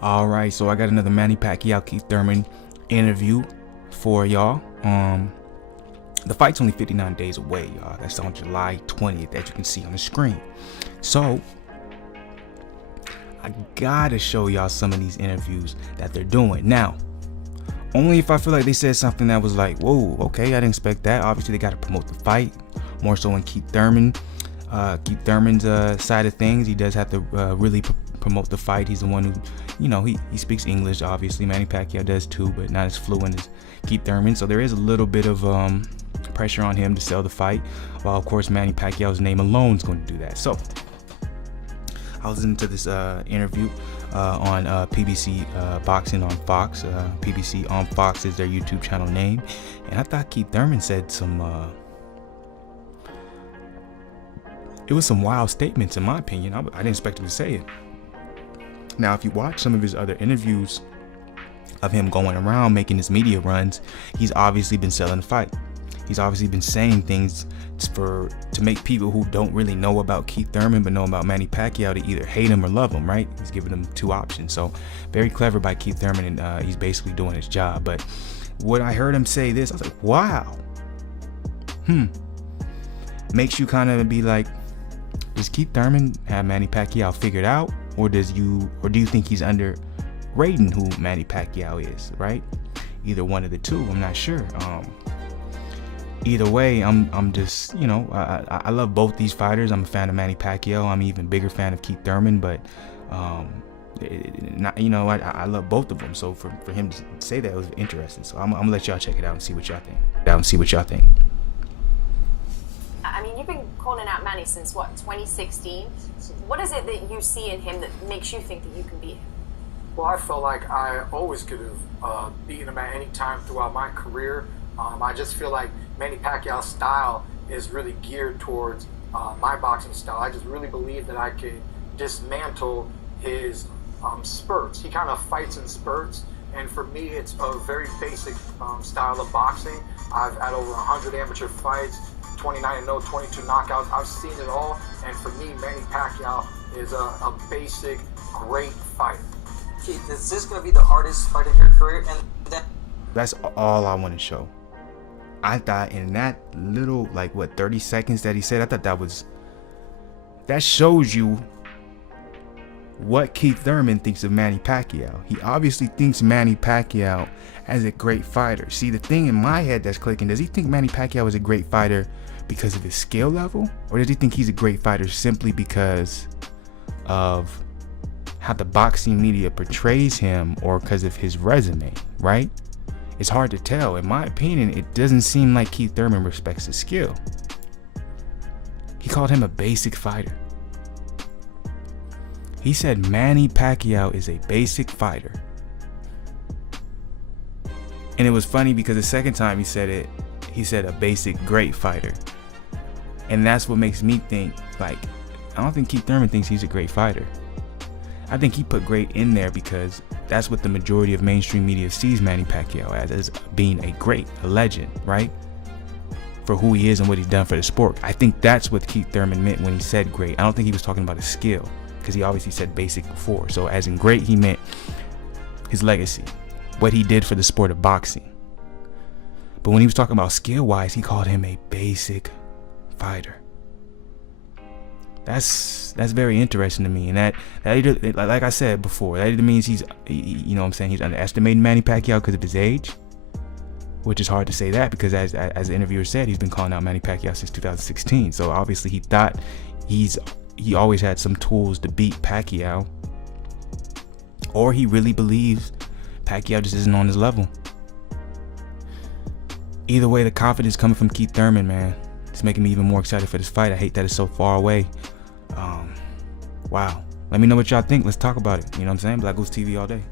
All right, so I got another Manny Pacquiao Keith Thurman interview for y'all. The fight's only 59 days away, y'all. That's on July 20th, as you can see on the screen. So I gotta show y'all some of these interviews that they're doing now. Only if I feel like they said something that was like, whoa, okay, I didn't expect that. Obviously, they got to promote the fight more so in Keith Thurman's side of things. He does have to really promote the fight. He's the one who, you know, he speaks English. Obviously, Manny Pacquiao does too, but not as fluent as Keith Thurman. So there is a little bit of pressure on him to sell the fight, while of course Manny Pacquiao's name alone is going to do that. So I was into this interview on PBC Boxing on Fox. PBC on Fox is their YouTube channel name, and I thought Keith Thurman said some it was some wild statements in my opinion. I didn't expect him to say it. Now, if you watch some of his other interviews of him going around making his media runs, he's obviously been selling the fight. He's obviously been saying things to make people who don't really know about Keith Thurman but know about Manny Pacquiao to either hate him or love him, right? He's giving them two options. So very clever by Keith Thurman, and he's basically doing his job. But when I heard him say this, I was like, wow. Makes you kind of be like, does Keith Thurman have Manny Pacquiao figured out, or do you think he's underrating who Manny Pacquiao is, right? Either one of the two, I'm not sure. Either way, I'm just, you know, I love both these fighters. I'm a fan of Manny Pacquiao. I'm an even bigger fan of Keith Thurman, but you know, I love both of them. So for him to say that, it was interesting. So I'm gonna let y'all check it out and see what y'all think. I mean, you've been calling out Manny since what, 2016? What is it that you see in him that makes you think that you can beat him? Well, I felt like I always could have beaten him at any time throughout my career. I just feel like Manny Pacquiao's style is really geared towards my boxing style. I just really believe that I could dismantle his spurts. He kind of fights in spurts, and for me, it's a very basic style of boxing. I've had over 100 amateur fights, 29-0, 22 knockouts. I've seen it all, and for me, Manny Pacquiao is a basic, great fighter. Keith, is this going to be the hardest fight of your career? And that's all I want to show. I thought in that little, like, what, 30 seconds that he said, I thought that shows you what Keith Thurman thinks of Manny Pacquiao. He obviously thinks Manny Pacquiao as a great fighter. See, the thing in my head that's clicking, does he think Manny Pacquiao is a great fighter because of his skill level? Or does he think he's a great fighter simply because of how the boxing media portrays him, or because of his resume, right? It's hard to tell. In my opinion, it doesn't seem like Keith Thurman respects his skill. He called him a basic fighter. He said Manny Pacquiao is a basic fighter. And it was funny because the second time he said it, he said a basic great fighter. And that's what makes me think, like, I don't think Keith Thurman thinks he's a great fighter. I think he put great in there because that's what the majority of mainstream media sees Manny Pacquiao as being a great, a legend, right? For who he is and what he's done for the sport. I think that's what Keith Thurman meant when he said great. I don't think he was talking about his skill, because he obviously said basic before. So as in great, he meant his legacy, what he did for the sport of boxing. But when he was talking about skill-wise, he called him a basic fighter. That's very interesting to me, and that either, like I said before, that either means he's underestimating Manny Pacquiao because of his age, which is hard to say that because as the interviewer said, he's been calling out Manny Pacquiao since 2016. So obviously he thought he always had some tools to beat Pacquiao, or he really believes Pacquiao just isn't on his level. Either way, the confidence coming from Keith Thurman, man, it's making me even more excited for this fight. I hate that it's so far away. Wow. Let me know what y'all think. Let's talk about it. You know what I'm saying? BlakGooseTV all day.